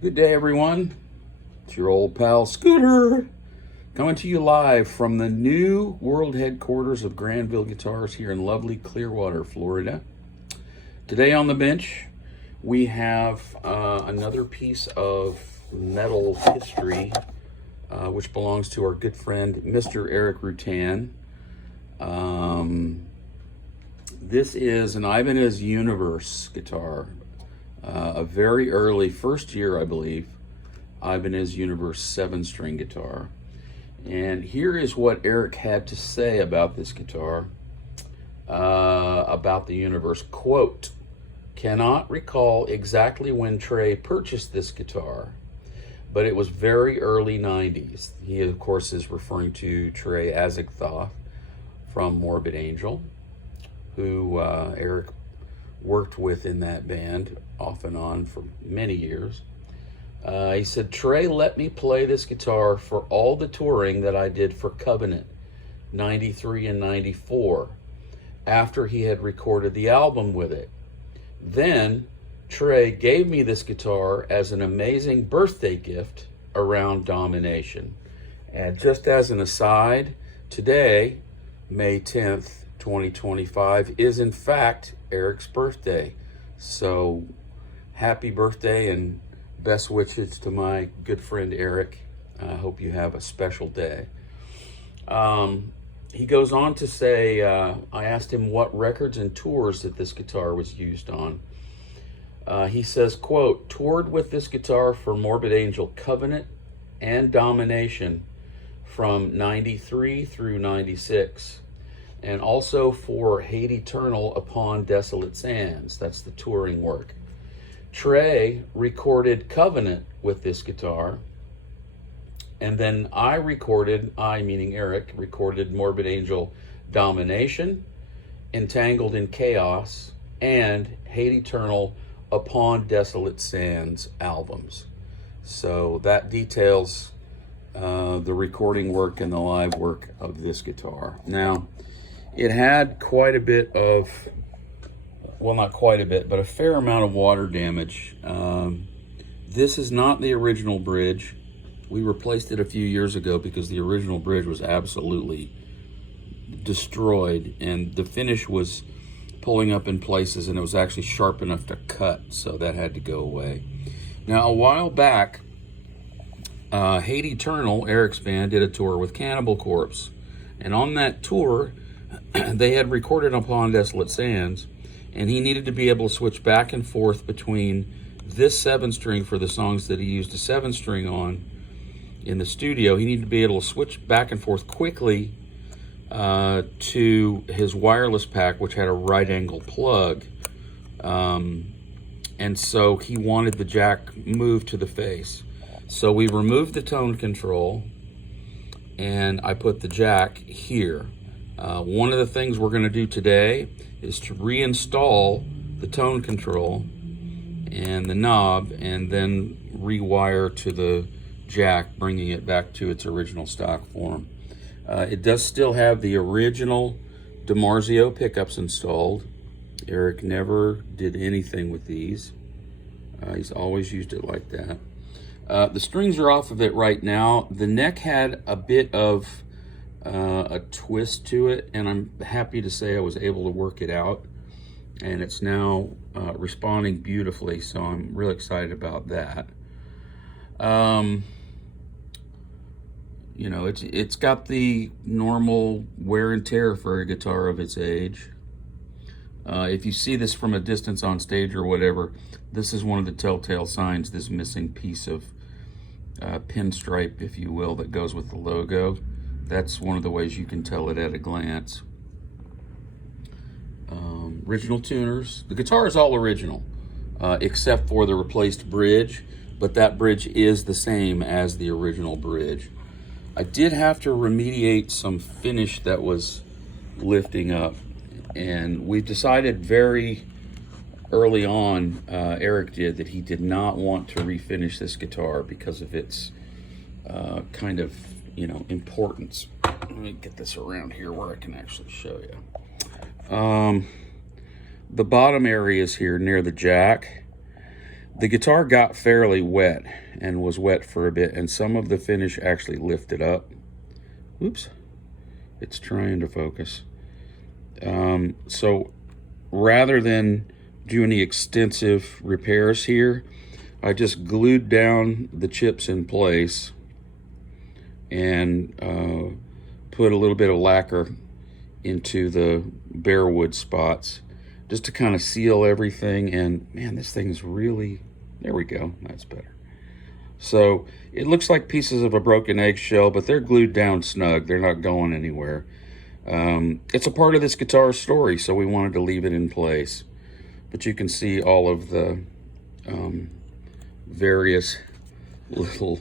Good day, everyone. It's your old pal Scooter coming to you live from the new world headquarters of Granville Guitars here in lovely Clearwater, Florida. Today on the bench, we have another piece of metal history, which belongs to our good friend, Mr. Erik Rutan. This is an Ibanez Universe guitar. A very early, first year, I believe, Ibanez Universe 7-string guitar. And here is what Erik had to say about this guitar, about the Universe. Quote, "Cannot recall exactly when Trey purchased this guitar, but it was very early 90s. He, of course, is referring to Trey Azagthoth from Morbid Angel, who Erik worked with in that band off and on for many years. He said, Trey let me play this guitar for all the touring that I did for Covenant, 93 and 94, after he had recorded the album with it. Then Trey gave me this guitar as an amazing birthday gift around Domination. And just as an aside, today, May 10th, 2025, is in fact Erik's birthday. So happy birthday and best wishes to my good friend Erik. I hope you have a special day. He goes on to say, I asked him what records and tours that this guitar was used on. He says, quote, toured with this guitar for Morbid Angel, Covenant, and Domination from 93 through 96. And also for Hate Eternal Upon Desolate Sands. That's the touring work. Trey recorded Covenant with this guitar. And then I meaning Erik, recorded Morbid Angel Domination, Entangled in Chaos, and Hate Eternal Upon Desolate Sands albums. So that details the recording work and the live work of this guitar. Now, it had quite a bit of, well, not quite a bit, but a fair amount of water damage. This is not the original bridge. We replaced it a few years ago because the original bridge was absolutely destroyed, and the finish was pulling up in places, and it was actually sharp enough to cut, so that had to go away. Now, a while back, Hate Eternal, Erik's band, did a tour with Cannibal Corpse, and on that tour, they had recorded Upon Desolate Sands, and he needed to be able to switch back and forth between this 7-string for the songs that he used a 7-string on in the studio. He needed to be able to switch back and forth quickly to his wireless pack, which had a right angle plug. And so he wanted the jack moved to the face. So we removed the tone control, and I put the jack here. One of the things we're going to do today is to reinstall the tone control and the knob, and then rewire to the jack, bringing it back to its original stock form. It does still have the original DiMarzio pickups installed. Erik never did anything with these. He's always used it like that. The strings are off of it right now. The neck had a bit of a twist to it, and I'm happy to say I was able to work it out, and it's now responding beautifully, so I'm really excited about that. You know, it's got the normal wear and tear for a guitar of its age. If you see this from a distance on stage or whatever, this is one of the telltale signs, this missing piece of pinstripe, if you will, that goes with the logo. That's one of the ways you can tell it at a glance. Original tuners. The guitar is all original, except for the replaced bridge, but that bridge is the same as the original bridge. I did have to remediate some finish that was lifting up, and we've decided very early on, Erik did, that he did not want to refinish this guitar because of its kind of, importance. Let me get this around here where I can actually show you. The bottom areas here near the jack, The guitar got fairly wet and was wet for a bit, and some of the finish actually lifted up. Oops, it's trying to focus. So rather than do any extensive repairs here, I just glued down the chips in place and put a little bit of lacquer into the bare wood spots just to kind of seal everything. And man, this thing's really, there we go, that's better. So it looks like pieces of a broken eggshell, but they're glued down snug. They're not going anywhere. It's a part of this guitar story, so we wanted to leave it in place. But you can see all of the various little,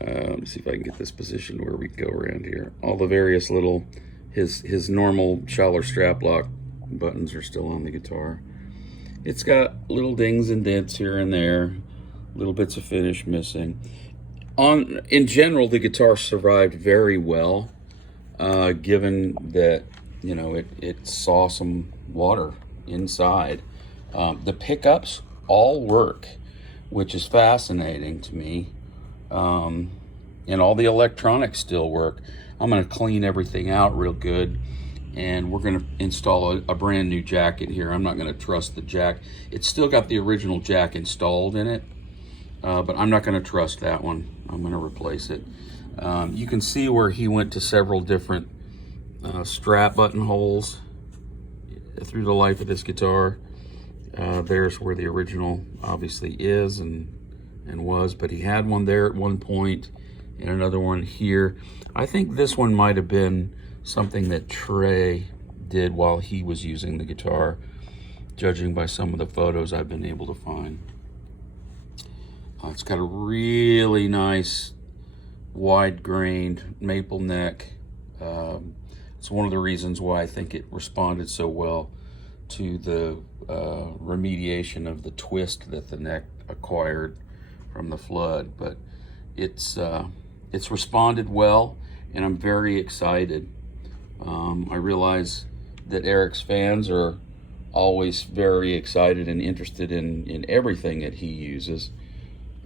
let me see if I can get this positioned where we can go around here. All the various little, his normal Schaller strap lock buttons are still on the guitar. It's got little dings and dents here and there, little bits of finish missing. In general, the guitar survived very well, given that, you know, it saw some water inside. The pickups all work, which is fascinating to me. And all the electronics still work. I'm going to clean everything out real good, and we're going to install a brand new jack in here. I'm not going to trust the jack. It's still got the original jack installed in it, but I'm not going to trust that one. I'm going to replace it. You can see where he went to several different strap button holes through the life of this guitar. There's where the original obviously is and was, but he had one there at one point and another one here. I think this one might have been something that Trey did while he was using the guitar, judging by some of the photos I've been able to find. It's got a really nice wide-grained maple neck. It's one of the reasons why I think it responded so well to the remediation of the twist that the neck acquired from the flood. But it's responded well, and I'm very excited. I realize that Erik's fans are always very excited and interested in everything that he uses.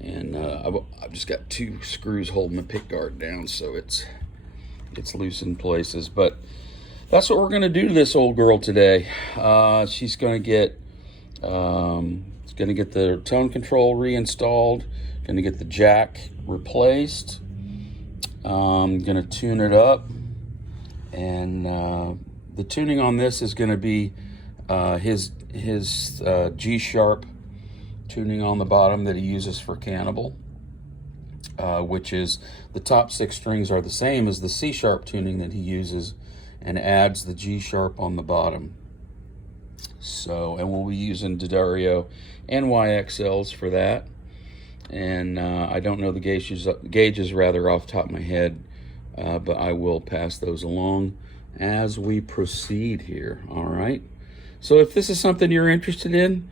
And I've just got 2 screws holding the pick guard down, so it's loose in places. But that's what we're going to do to this old girl today. She's going to get the tone control reinstalled, going to get the jack replaced. I'm going to tune it up, and the tuning on this is going to be his G-sharp tuning on the bottom that he uses for Cannibal, which is the top 6 strings are the same as the C-sharp tuning that he uses, and adds the G-sharp on the bottom. So, and we'll be using D'Addario and YXLs for that. And I don't know the gauges rather off the top of my head, but I will pass those along as we proceed here. All right. So if this is something you're interested in,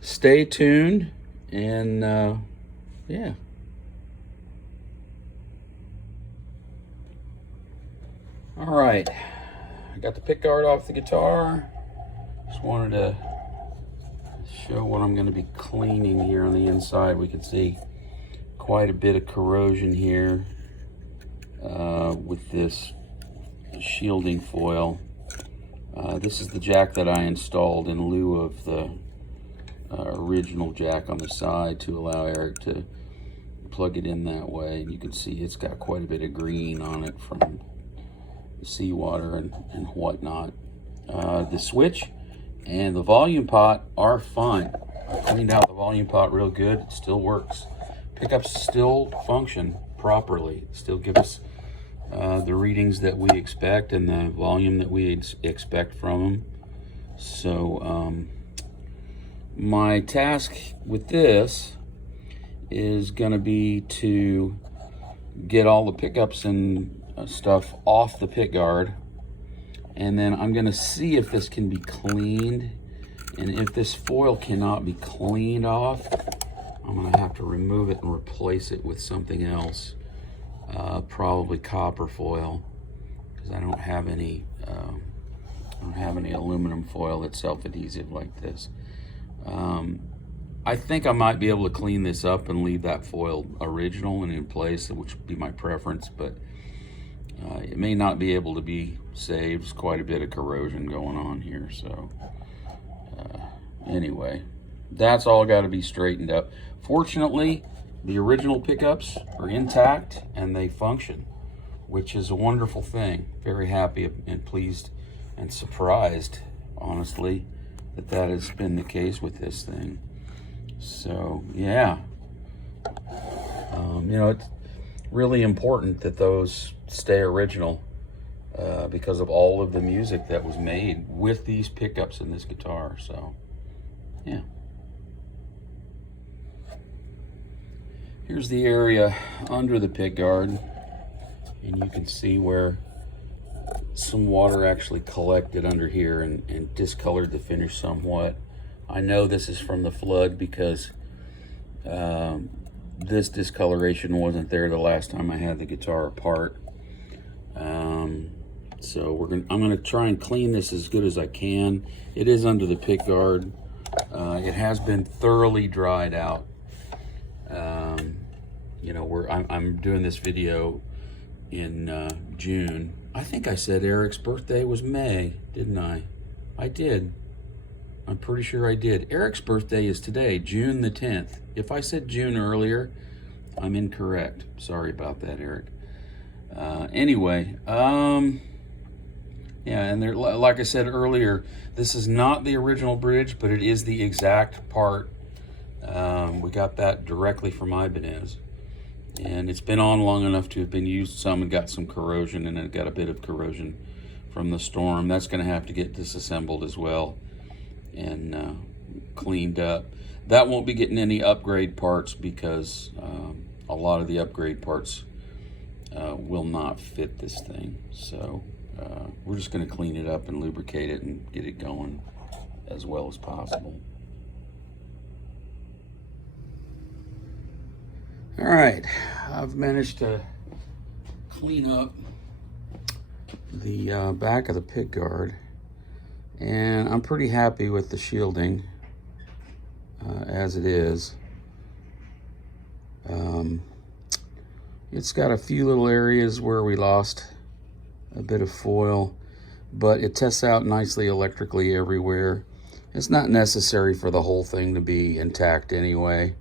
stay tuned, and yeah. All right, I got the pick guard off the guitar. Just wanted to show what I'm going to be cleaning here on the inside. We can see quite a bit of corrosion here with this shielding foil. This is the jack that I installed in lieu of the original jack on the side to allow Erik to plug it in that way. And you can see it's got quite a bit of green on it from the seawater and whatnot. The switch and the volume pot are fine. I cleaned out the volume pot real good. It still works. Pickups still function properly. Still give us the readings that we expect and the volume that we expect from them. So my task with this is going to be to get all the pickups and stuff off the pick guard, and then I'm going to see if this can be cleaned, and if this foil cannot be cleaned off, I'm going to have to remove it and replace it with something else, probably copper foil, because I don't have any aluminum foil that's self-adhesive like this. I think I might be able to clean this up and leave that foil original and in place, which would be my preference, but it may not be able to be saved. There's quite a bit of corrosion going on here, so anyway, that's all got to be straightened up. Fortunately, the original pickups are intact and they function, which is a wonderful thing. Very happy and pleased and surprised, honestly, that that has been the case with this thing. So yeah, you know, it's really important that those stay original because of all of the music that was made with these pickups in this guitar. So yeah, here's the area under the pick guard, and you can see where some water actually collected under here and discolored the finish somewhat. I know this is from the flood because this discoloration wasn't there the last time I had the guitar apart. So I'm gonna try and clean this as good as I can. It is under the pick guard. It has been thoroughly dried out. You know, I'm doing this video in June. I think I said Erik's birthday was May, didn't I? I did. I'm pretty sure I did. Erik's birthday is today, June the 10th. If I said June earlier, I'm incorrect. Sorry about that, Erik. Anyway, yeah, and there, like I said earlier, this is not the original bridge, but it is the exact part. We got that directly from Ibanez. And it's been on long enough to have been used some and got some corrosion, and it got a bit of corrosion from the storm. That's going to have to get disassembled as well and cleaned up. That won't be getting any upgrade parts because a lot of the upgrade parts will not fit this thing. So we're just going to clean it up and lubricate it and get it going as well as possible. All right, I've managed to clean up the back of the pick guard, and I'm pretty happy with the shielding as it is. It's got a few little areas where we lost a bit of foil, but it tests out nicely electrically everywhere. It's not necessary for the whole thing to be intact anyway.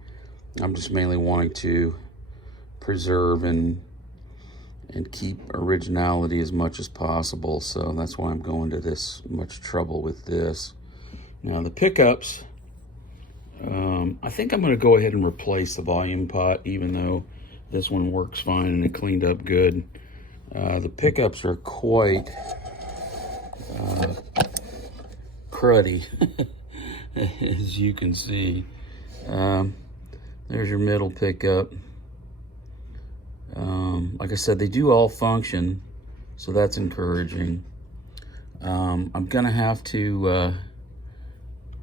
I'm just mainly wanting to preserve and keep originality as much as possible, so that's why I'm going to this much trouble with this. Now the pickups, I think I'm going to go ahead and replace the volume pot, even though this one works fine and it cleaned up good. The pickups are quite cruddy, as you can see. There's your middle pickup. Like I said, they do all function, so that's encouraging. I'm gonna have to,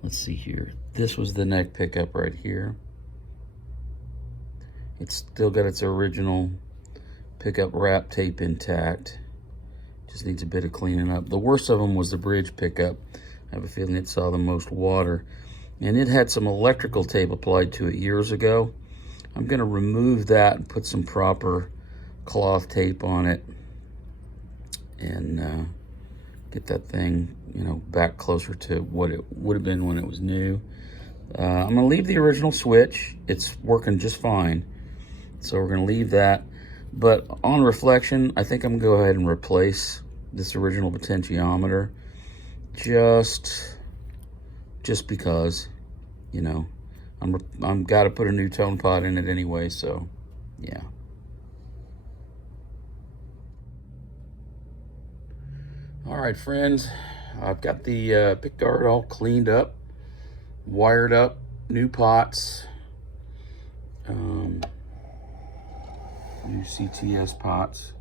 let's see here. This was the neck pickup right here. It's still got its original pickup wrap tape intact. Just needs a bit of cleaning up. The worst of them was the bridge pickup. I have a feeling it saw the most water. And it had some electrical tape applied to it years ago. I'm gonna remove that and put some proper cloth tape on it and get that thing, you know, back closer to what it would have been when it was new. I'm gonna leave the original switch. It's working just fine. So we're gonna leave that. But on reflection, I think I'm gonna go ahead and replace this original potentiometer just because, you know, I'm got to put a new tone pot in it anyway, so yeah. All right, friends, I've got the pick guard all cleaned up, wired up, new pots, new CTS pots,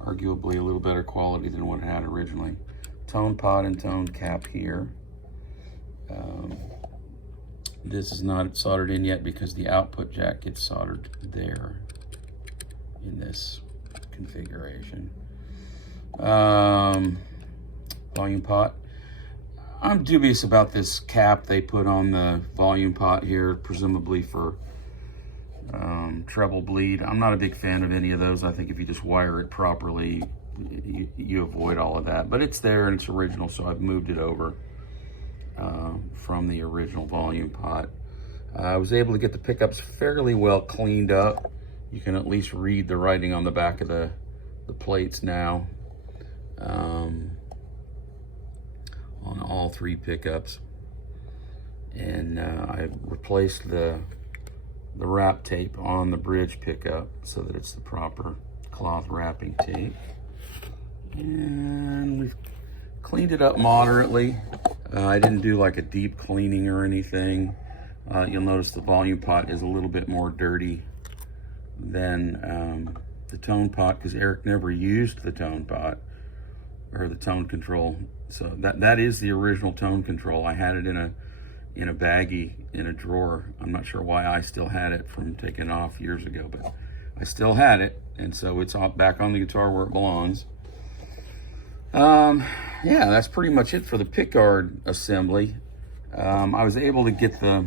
arguably a little better quality than what it had originally. Tone pot and tone cap here. This is not soldered in yet because the output jack gets soldered there in this configuration. Volume pot. I'm dubious about this cap they put on the volume pot here, presumably for treble bleed. I'm not a big fan of any of those. I think if you just wire it properly, you avoid all of that. But it's there and it's original, so I've moved it over from the original volume pot. I was able to get the pickups fairly well cleaned up. You can at least read the writing on the back of the plates now on all three pickups. And I replaced the wrap tape on the bridge pickup so that it's the proper cloth wrapping tape. And we've cleaned it up moderately. I didn't do like a deep cleaning or anything. You'll notice the volume pot is a little bit more dirty than the tone pot, because Erik never used the tone pot or the tone control. So that is the original tone control. I had it in a baggie in a drawer. I'm not sure why I still had it from taking it off years ago, but I still had it, and so it's back on the guitar where it belongs. Yeah, that's pretty much it for the pickguard assembly. I was able to get the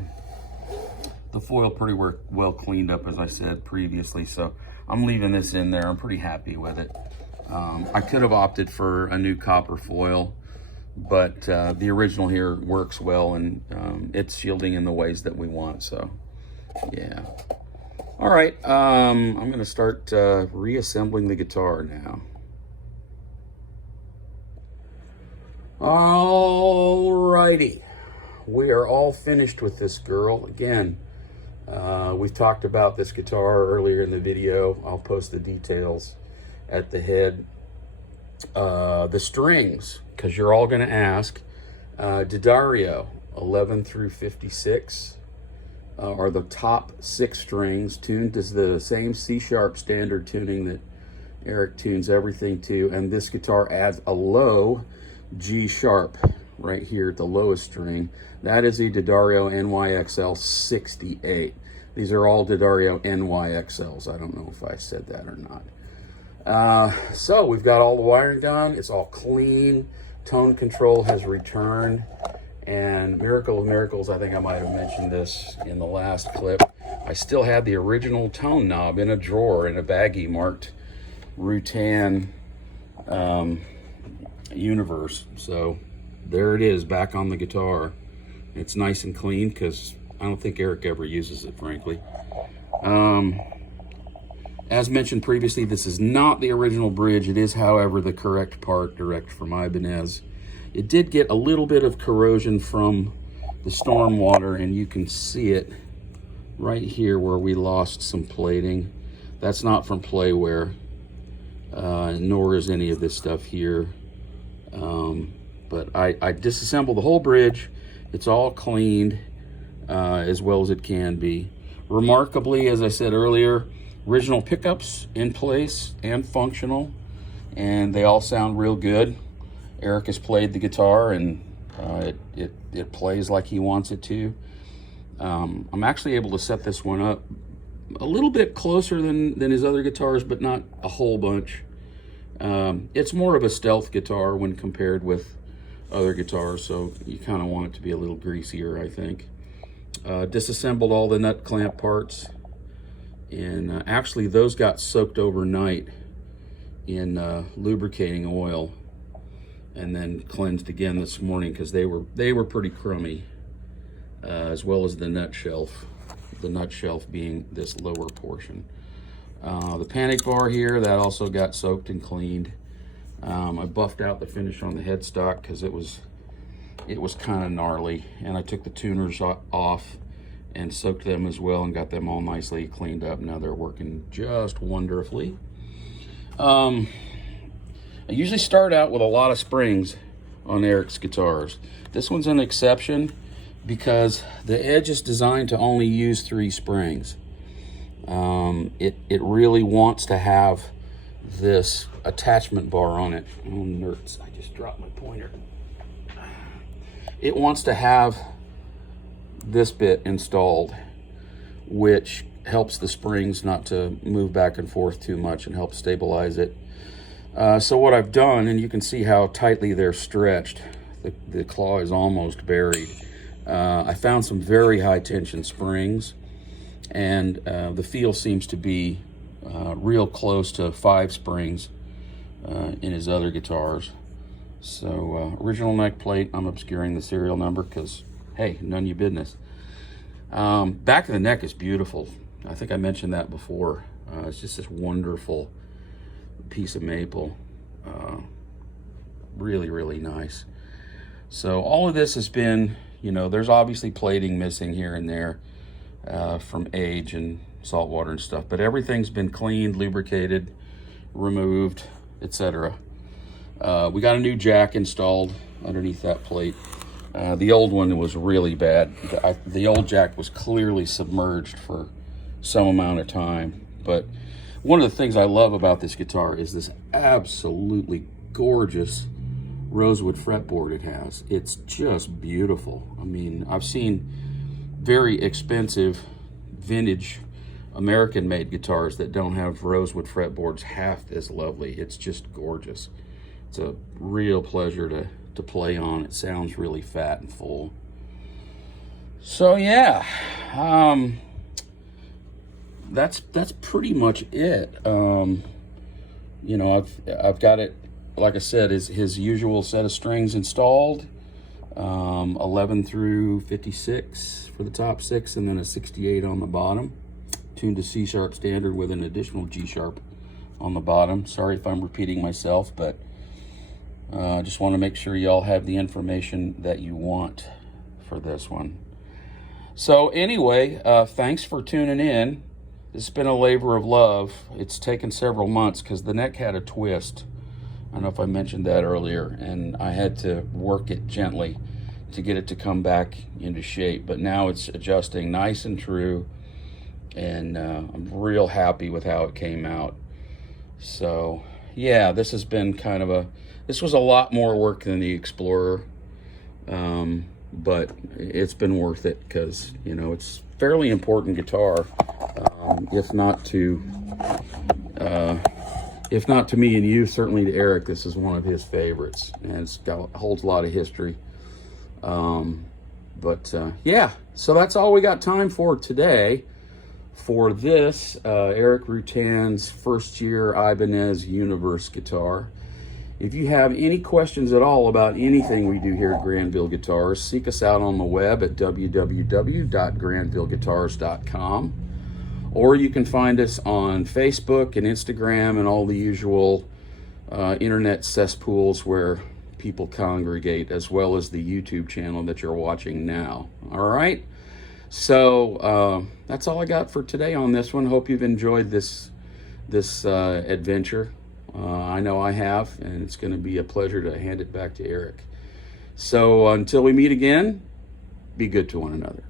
foil pretty well cleaned up, as I said previously, so I'm leaving this in there. I'm pretty happy with it. I could have opted for a new copper foil, but the original here works well, and it's shielding in the ways that we want, so yeah. All right, I'm gonna start reassembling the guitar now. Alrighty, we are all finished with this girl. Again, we've talked about this guitar earlier in the video. I'll post the details at the head. The strings, because you're all going to ask, D'Addario 11 through 56 are the top 6 strings, tuned to the same C-sharp standard tuning that Erik tunes everything to, and this guitar adds a low G-sharp right here at the lowest string. That is a D'Addario NYXL 68. These are all D'Addario NYXLs. I don't know if I said that or not. So we've got all the wiring done. It's all clean. Tone control has returned. And miracle of miracles, I think I might have mentioned this in the last clip, I still had the original tone knob in a drawer in a baggie marked Rutan Universe. So there it is, back on the guitar. It's nice and clean because I don't think Erik ever uses it, frankly. As mentioned previously, this is not the original bridge. It is, however, the correct part, direct from Ibanez. It did get a little bit of corrosion from the storm water, and you can see it right here where we lost some plating. That's not from play wear, nor is any of this stuff here. But I disassembled the whole bridge. It's all cleaned as well as it can be. Remarkably, as I said earlier, original pickups in place and functional, and they all sound real good. Erik has played the guitar, and it plays like he wants it to. I'm actually able to set this one up a little bit closer than his other guitars, but not a whole bunch. It's more of a stealth guitar when compared with other guitars, so you kind of want it to be a little greasier, I think. Disassembled all the nut clamp parts, and actually those got soaked overnight in lubricating oil and then cleansed again this morning because they were pretty crummy, as well as the nut shelf being this lower portion. The panic bar here, that also got soaked and cleaned. I buffed out the finish on the headstock because it was kind of gnarly, and I took the tuners off and soaked them as well and got them all nicely cleaned up. Now they're working just wonderfully. I usually start out with a lot of springs on Erik's guitars. This one's an exception because the Edge is designed to only use 3 springs. It really wants to have this attachment bar on it. Oh, nerds, I just dropped my pointer. It wants to have this bit installed, which helps the springs not to move back and forth too much and helps stabilize it. So what I've done, and you can see how tightly they're stretched The claw is almost buried. I found some very high tension springs, and the feel seems to be real close to 5 springs in his other guitars. So original neck plate, I'm obscuring the serial number because, hey, none of your business. Back of the neck is beautiful. I think I mentioned that before. It's just this wonderful piece of maple. Really, really nice. So all of this has been, you know, there's obviously plating missing here and there from age and salt water and stuff, but everything's been cleaned, lubricated, removed, etc. We got a new jack installed underneath that plate. The old one was really bad. The old jack was clearly submerged for some amount of time. But one of the things I love about this guitar is this absolutely gorgeous rosewood fretboard it has. It's just beautiful. I mean, I've seen very expensive vintage American-made guitars that don't have rosewood fretboards half as lovely. It's just gorgeous. It's a real pleasure to play on. It sounds really fat and full. So yeah, that's pretty much it. You know, I've got it, like I said, his usual set of strings installed, 11 through 56 for the top 6, and then a 68 on the bottom, tuned to C sharp standard with an additional G sharp on the bottom. Sorry if I'm repeating myself, but I just want to make sure y'all have the information that you want for this one. So anyway, thanks for tuning in. This has been a labor of love. It's taken several months because the neck had a twist. I don't know if I mentioned that earlier, and I had to work it gently to get it to come back into shape, but now it's adjusting nice and true, and I'm real happy with how it came out. So yeah, this has been kind of this was a lot more work than the Explorer, but it's been worth it because, you know, it's a fairly important guitar, if not to me and you, certainly to Eric. This is one of his favorites, and holds a lot of history. Yeah, so that's all we got time for today for this Erik Rutan's first year Ibanez Universe guitar. If you have any questions at all about anything we do here at Granville Guitars, seek us out on the web at www.granvilleguitars.com, or you can find us on Facebook and Instagram and all the usual internet cesspools where people congregate, as well as the YouTube channel that you're watching now. All right, so that's all I got for today on this one. Hope you've enjoyed this adventure. I know I have, and it's going to be a pleasure to hand it back to Eric. So until we meet again, be good to one another.